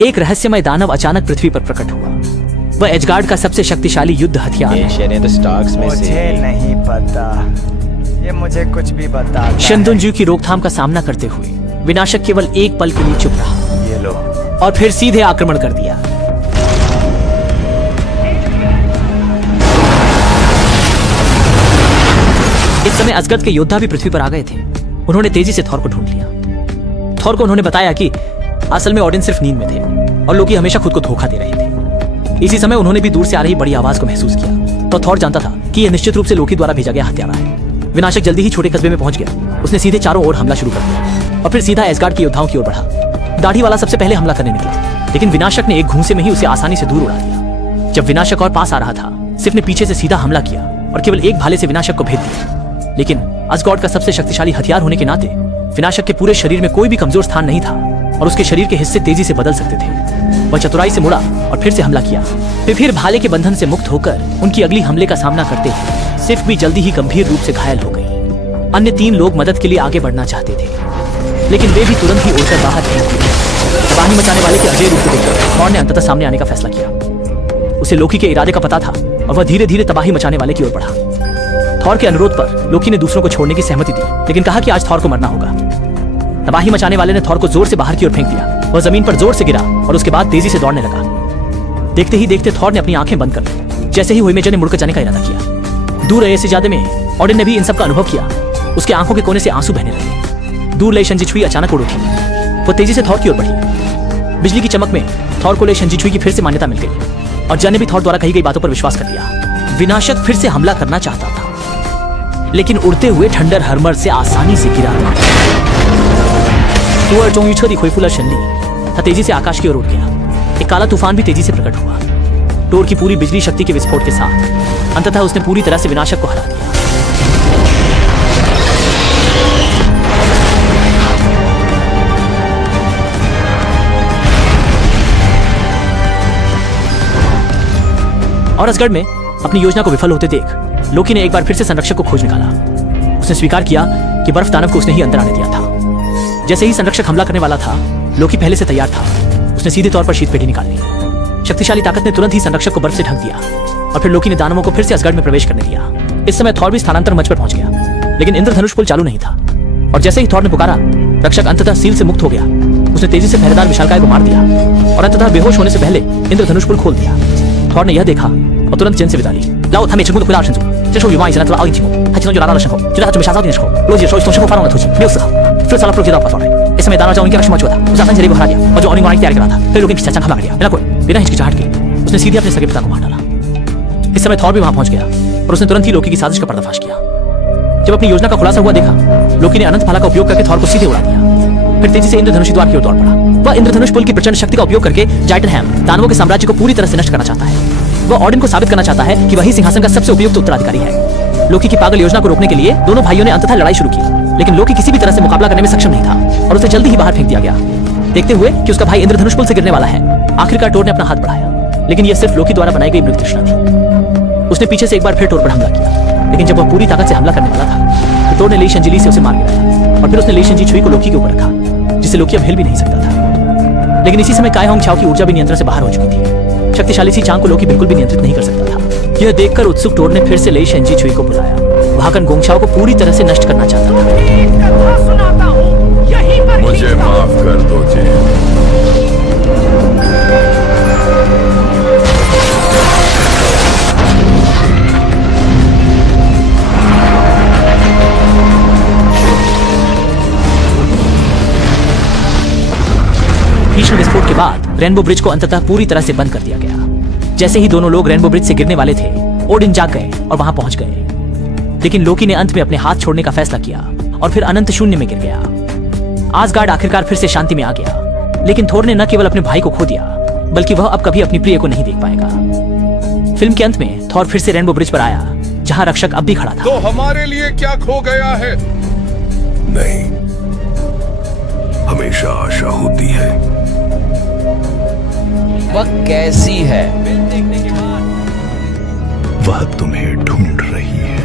मुझे नहीं पता, ये मुझे कुछ भी बता। शंदुनजू की रोकथाम का सामना करते हुए विनाशक केवल एक पल के लिए चुप रहा। ये लो। और फिर सीधे आक्रमण कर दिया। इस समय असगद के योद्धा भी पृथ्वी पर आ गए थे। उन्होंने तेजी से थॉर को ढूंढ लिया। थॉर को उन्होंने बताया कि असल में ओडिन सिर्फ नींद में थे और लोकी हमेशा खुद को धोखा दे रहे थे। इसी समय उन्होंने भी दूर से आ रही बड़ी आवाज को महसूस किया। तो थॉर जानता था कि यह निश्चित रूप से लोकी द्वारा भेजा गया हत्यारा है। विनाशक जल्दी ही छोटे कस्बे में पहुंच गया। उसने सीधे चारों ओर हमला शुरू कर दिया और फिर सीधा एसगार्ड के योद्धाओं की ओर बढ़ा। दाढ़ी वाला सबसे पहले हमला करने निकला, लेकिन विनाशक ने एक घूंसे में ही उसे आसानी से दूर उड़ा दिया। जब विनाशक और पास आ रहा था, सिर्फ ने पीछे से सीधा हमला किया और केवल एक भाले से विनाशक को भेद दिया। लेकिन असगॉड का सबसे शक्तिशाली हथियार होने के नाते विनाशक के पूरे शरीर में कोई भी कमजोर स्थान नहीं था और उसके शरीर के हिस्से तेजी से बदल सकते थे। वह चतुराई से मुड़ा और फिर से हमला किया। फिर भाले के बंधन से मुक्त होकर उनकी अगली हमले का सामना करते हुए सिर्फ भी जल्दी ही गंभीर रूप से घायल हो गई। अन्य 3 लोग मदद के लिए आगे बढ़ना चाहते थे, लेकिन वे भी तुरंत ही उड़कर बाहर फेंक दिए। तबाही मचाने वाले के अजय रूप को देखकर थॉर ने अंततः सामने आने का फैसला किया। उसे लोकी के इरादे का पता था और वह धीरे धीरे तबाही मचाने वाले की ओर बढ़ा। थॉर के अनुरोध पर लोकी ने दूसरों को छोड़ने की सहमति दी, लेकिन कहा कि आज थॉर को मरना होगा। तबाही मचाने वाले ने थॉर को जोर से बाहर की ओर फेंक दिया। वह जमीन पर जोर से गिरा और उसके बाद तेजी से दौड़ने लगा। देखते ही देखते थॉर ने अपनी आंखें बंद कर ली। जैसे ही हुईमेजर ने मुड़कर जाने का इरादा किया, दूर रहे से ज्यादा में ओडिन ने भी इन सब का अनुभव किया। उसके आंखों के कोने से आंसू बहने लगे। दूर ले शंजी छुई अचानक उड़ उठी। वो तेजी से थॉर की ओर बढ़ी। बिजली की चमक में थॉर को ले शंजी छुई की फिर से मान्यता मिल गई और जन ने भी थॉर द्वारा कही गई बातों पर विश्वास कर लिया। विनाशक फिर से हमला करना चाहता था, लेकिन उड़ते हुए ठंडर हरमर से आसानी से गिरा। तेजी से आकाश की ओर उड़ गया। एक काला तूफान भी तेजी से प्रकट हुआ। टोर की पूरी बिजली शक्ति के विस्फोट के साथ अंततः उसने पूरी तरह से विनाशक को हरा दिया। और असगढ़ में अपनी योजना को विफल होते देख लोकी ने एक बार फिर से संरक्षक को खोज निकाला। उसने स्वीकार किया कि बर्फ दानव को उसने ही अंदर आने दिया था। जैसे ही संरक्षक हमला करने वाला था, लोकी पहले से तैयार था। उसने सीधे तौर पर शीत पेटी निकाल ली। शक्तिशाली ताकत ने तुरंत ही संरक्षक को बर्फ से ढक दिया और फिर लोकी ने दानवों को फिर से असगढ़ में प्रवेश करने दिया। इस समय थॉर भी स्थानांतर मंच पर पहुंच गया, लेकिन इंद्रधनुष पुल चालू नहीं था। और जैसे ही थॉर ने पुकारा, रक्षक अंततः सील से मुक्त हो गया। उसने तेजी से पहरेदार विशालकाय को मार दिया और अंततः बेहोश होने से पहले इंद्रधनुष पुल खोल दिया। थॉर ने यह देखा और तुरंत जन से विदा ली। लाओ他们成功的回到了神族，这时候羽毛已经来到了奥运题目，他轻松就拿到了神后，就在他准备杀遭敌的时候，洛基的手从身后发动了突击，没有丝毫，फिर साला प्रो के दाव फॉर इस समय दाना जाऊं इनके लक्ष्य मौजूद था। उसे आसान चले को हरा दिया और जो ऑनिंग वार्निंग तैयार करा था, फिर लोग पीछे चंखा मार दिया। बिना कोई बिना हिचकिचाहट के उसने सीधे अपने सगे पिता को मार डाला। इस समय थॉर भी वहां पहुंच गया और उसने तुरंत ही लोकी की साजिश का पर्दाफाश किया। जब अपनी योजना का खुलासा हुआ देखा, लोकी ने अनंत भाला का उपयोग करके थॉर को सीधे उड़ा दिया। फिर तेजी से इंद्रधनुष द्वार की ओर दौड़ पड़ा। वह इंद्रधनुष पुल की प्रचंड शक्ति का उपयोग करके जाइटनहैम दानवों के साम्राज्य को पूरी तरह से नष्ट करना चाहता है। वह ऑडिन को साबित करना चाहता है कि वही सिंहासन का सबसे उपयुक्त उत्तराधिकारी है। लोकी की पागल योजना को रोकने के लिए दोनों भाइयों ने अंततः लड़ाई शुरू की, लेकिन लोकी किसी भी तरह से मुकाबला करने में सक्षम नहीं था और उसे जल्दी ही बाहर फेंक दिया गया। देखते हुए कि उसका भाई इंद्रधनुष पुल से गिरने वाला है, आखिरकार टोर ने अपना हाथ बढ़ाया, लेकिन यह सिर्फ लोकी द्वारा बनाई गई मृग तृष्णा थी। उसने पीछे से एक बार फिर टोर पर हमला किया, लेकिन जब वह पूरी ताकत से हमला करने वाला था, तो टोर ने ली शंजिली से उसे मार गिराया और फिर उसने ली शंजी छुई को लोकी के ऊपर रखा, जिसे लोकी अब हिल भी नहीं सकता था। लेकिन इसी समय काय होंग छाओ की ऊर्जा भी नियंत्रण से बाहर हो चुकी थी। शक्तिशाली सी चांग को लोकी बिल्कुल भी नियंत्रित नहीं कर सकता था। यह देखकर उत्सुक टोर ने फिर से लेई शंजी छुई को बुलाया। भाकन गोंगछाओ को पूरी तरह से नष्ट करना चाहता था। मुझे माफ कर दो जी। भीषण विस्फोट के बाद रेनबो ब्रिज को अंततः पूरी तरह से बंद कर दिया गया। जैसे ही दोनों लोग रेनबो ब्रिज से गिरने वाले थे, ओडिन जाग गए और वहां पहुंच गए। लेकिन लोकी ने अंत में अपने हाथ छोड़ने का फैसला किया और फिर अनंत शून्य में गिर गया। आसगार्ड आखिरकार फिर से शांति में आ गया, लेकिन थोर ने न केवल अपने भाई को खो दिया, बल्कि वह अब कभी अपनी प्रिय को नहीं देख पाएगा। फिल्म के अंत में थोर फिर से रेनबो ब्रिज पर आया, जहां रक्षक अब भी खड़ा था। तो हमारे लिए क्या खो गया है? नहीं, हमेशा आशा होती है। वह कैसी है? वह तुम्हें ढूंढ रही है।